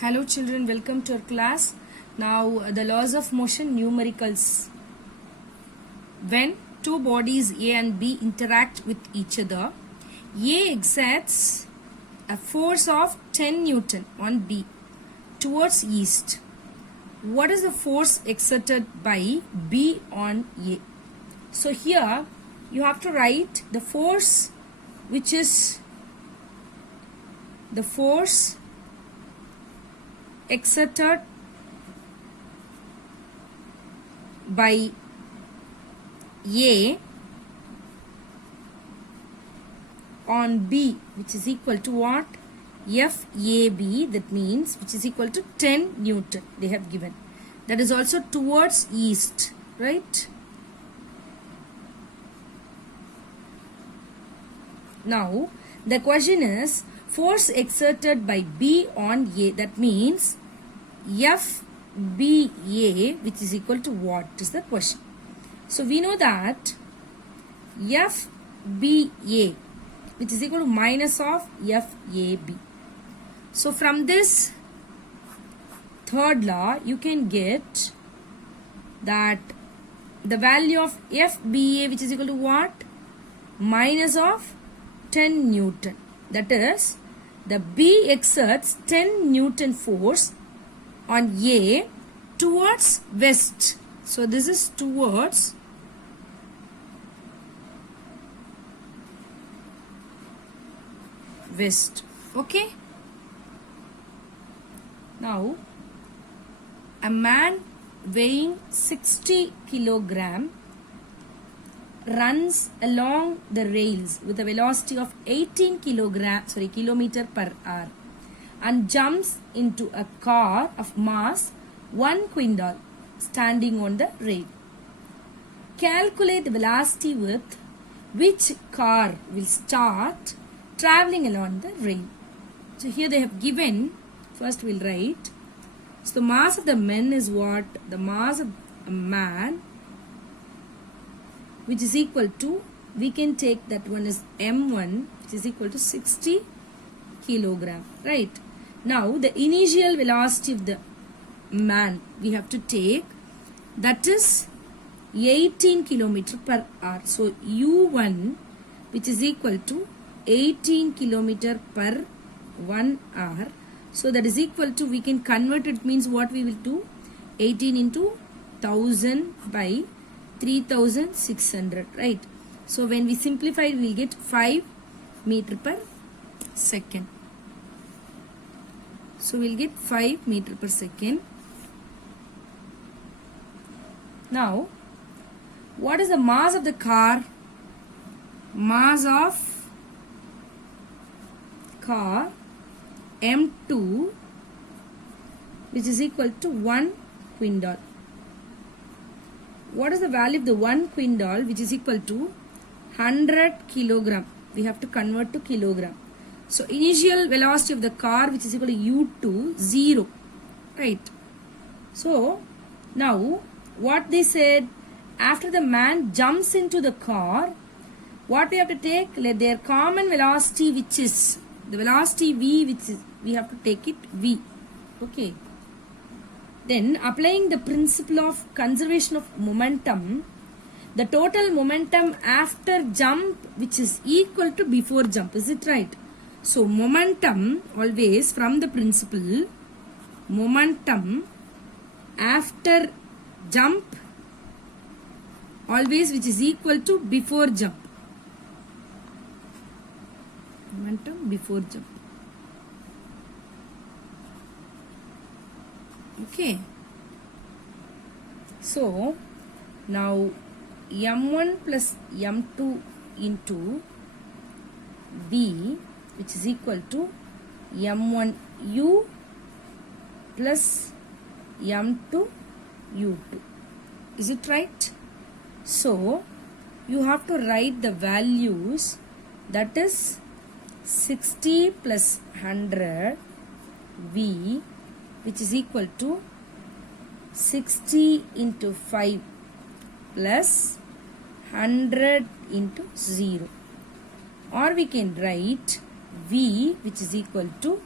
Hello children, welcome to our class. Now the laws of motion numericals. When two bodies A and B interact with each other, A exerts a force of 10 Newton on B towards east. What is the force exerted by B on A? So here you have to write the force which is the force exerted by A on B, which is equal to what? FAB, that means which is equal to 10 Newton they have given. That is also towards east, right? Now the question is force exerted by B on A, that means FBA, which is equal to what is the question. So we know that FBA, which is equal to minus of FAB. So from this third law you can get that the value of FBA, which is equal to what? Minus of 10 Newton. That is, the B exerts 10 Newton force on A towards west. So this is towards west. Okay. Now, a man weighing 60 kilogram runs along the rails with a velocity of 18 kilometer per hour and jumps into a car of mass 1 quintal standing on the rail. Calculate the velocity with which car will start traveling along the rail. So here they have given, first we'll write, so the mass of the men is what? The mass of a man, which is equal to, we can take that one as M1, which is equal to 60 kilogram, right? Now the initial velocity of the man we have to take, that is 18 kilometer per hour. So U1, which is equal to 18 kilometer per 1 hour. So that is equal to, we can convert it, means what we will do, 18 into 1000 by 3600, right? So when we simplify, we will get 5 meter per second. So we will get 5 meter per second. Now, what is the mass of the car? Mass of car M2, which is equal to 1 quintal. What is the value of the 1 quintal, which is equal to 100 kilogram? We have to convert to kilogram. So initial velocity of the car, which is equal to U2, 0, right? So now what they said, after the man jumps into the car, what we have to take? Let their common velocity, which is the velocity V, which is, we have to take it V. Okay. Then applying the principle of conservation of momentum, the total momentum after jump, which is equal to before jump. Is it right? So momentum always from the principle, momentum after jump always which is equal to before jump. Momentum before jump. Okay. So now M1 plus M2 into V, which is equal to M1U plus M2U2. Is it right? So you have to write the values, that is 60 plus 100 V, which is equal to 60 into 5 plus 100 into 0. Or we can write V, which is equal to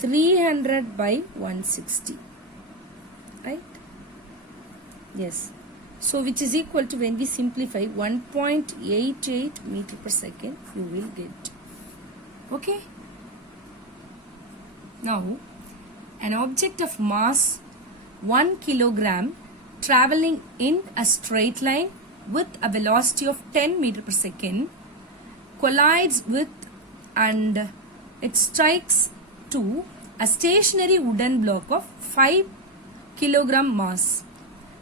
300 by 160, right? Yes. So which is equal to, when we simplify, 1.88 meter per second you will get. Okay. Now, an object of mass 1 kilogram traveling in a straight line with a velocity of 10 meter per second collides with and it strikes to a stationary wooden block of 5 kilogram mass.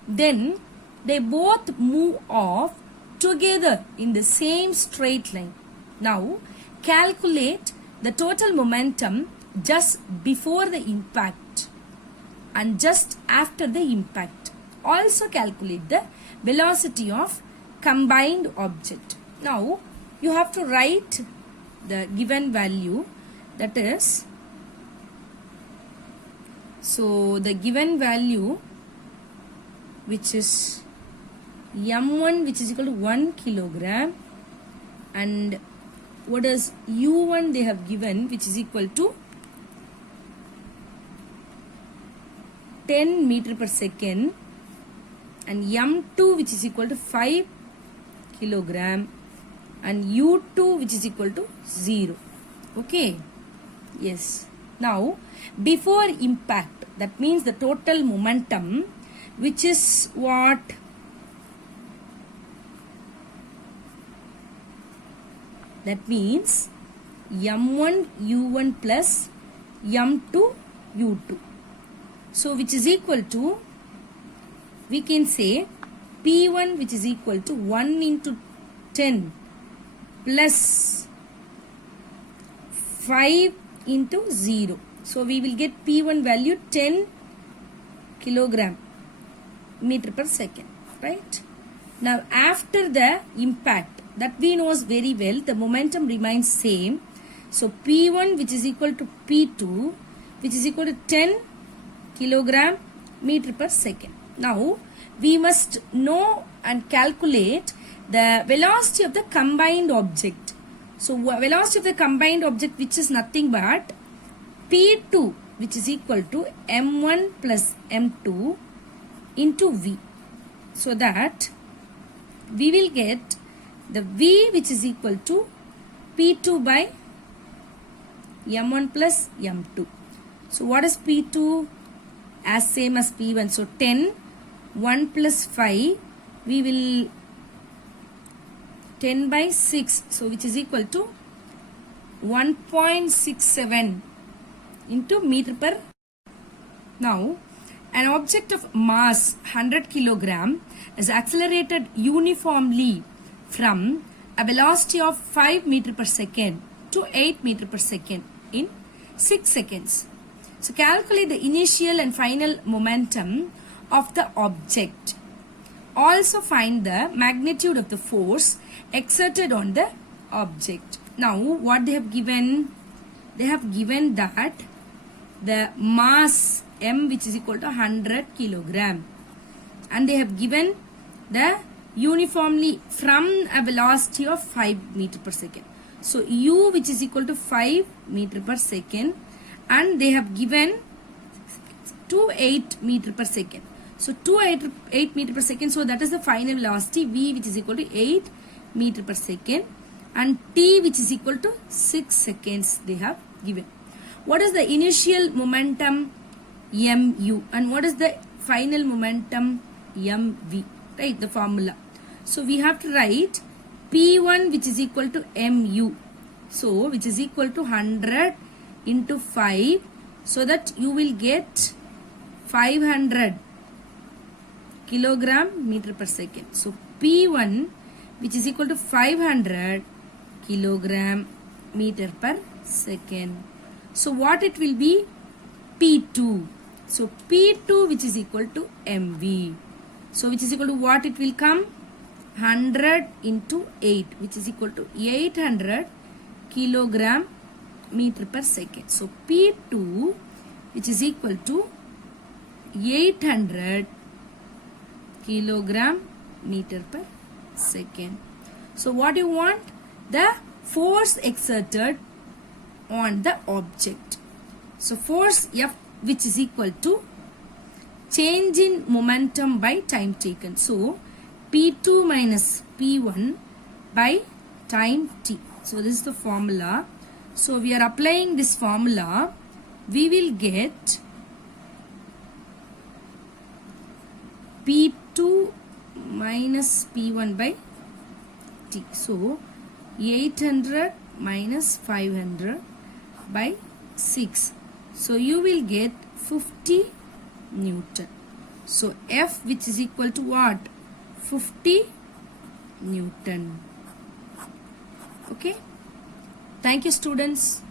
Then they both move off together in the same straight line. Now calculate the total momentum just before the impact and just after the impact. Also calculate the velocity of combined object. Now you have to write the given value, that is, so the given value which is m1 which is equal to 1 kilogram, and what is u1 they have given which is equal to 10 meter per second, and m2 which is equal to 5 kilogram, and u2 which is equal to 0. Okay. Yes. Now before impact, that means the total momentum, which is what? That means m1 u1 plus m2 u2. So which is equal to, we can say P1 which is equal to 1 into 10 plus 5 into 0. So we will get P1 value 10 kilogram meter per second, right? Now after the impact, that we knows very well, the momentum remains same. So P1 which is equal to P2 which is equal to 10 kilogram meter per second. Now we must know and calculate the velocity of the combined object. So velocity of the combined object, which is nothing but P2 which is equal to m1 plus m2 into v. So that we will get the v which is equal to P2 by m1 plus m2. So what is P2? As same as P1. So 10, 1 plus 5, we will 10 by 6. So which is equal to 1.67 into meter per. Now an object of mass 100 kilogram is accelerated uniformly from a velocity of 5 meter per second to 8 meter per second in 6 seconds. So calculate the initial and final momentum of the object. Also find the magnitude of the force exerted on the object. Now what they have given? They have given that the mass m which is equal to 100 kilogram, and they have given the uniformly from a velocity of 5 meter per second. So u which is equal to 5 meter per second, and they have given to 8 meter per second. So 8 meter per second. So that is the final velocity v which is equal to 8 meter per second, and t which is equal to 6 seconds they have given. What is the initial momentum? mu, and what is the final momentum? mv, right? The formula. So we have to write P1 which is equal to mu. So which is equal to 100 into 5, so that you will get 500 kilogram meter per second. So P1 which is equal to 500 kilogram meter per second. So what it will be? P2. So P2 which is equal to mv. So which is equal to what it will come? 100 into 8 which is equal to 800 kilogram meter per second. So P2 which is equal to 800 kilogram meter per second. So what you want? The force exerted on the object. So force F which is equal to change in momentum by time taken. So P2 minus P1 by time t. So this is the formula. So we are applying this formula. We will get P2 minus P1 by t. So 800 minus 500 by 6. So you will get 50 Newton. So F which is equal to what? 50 Newton. Okay. Thank you, students.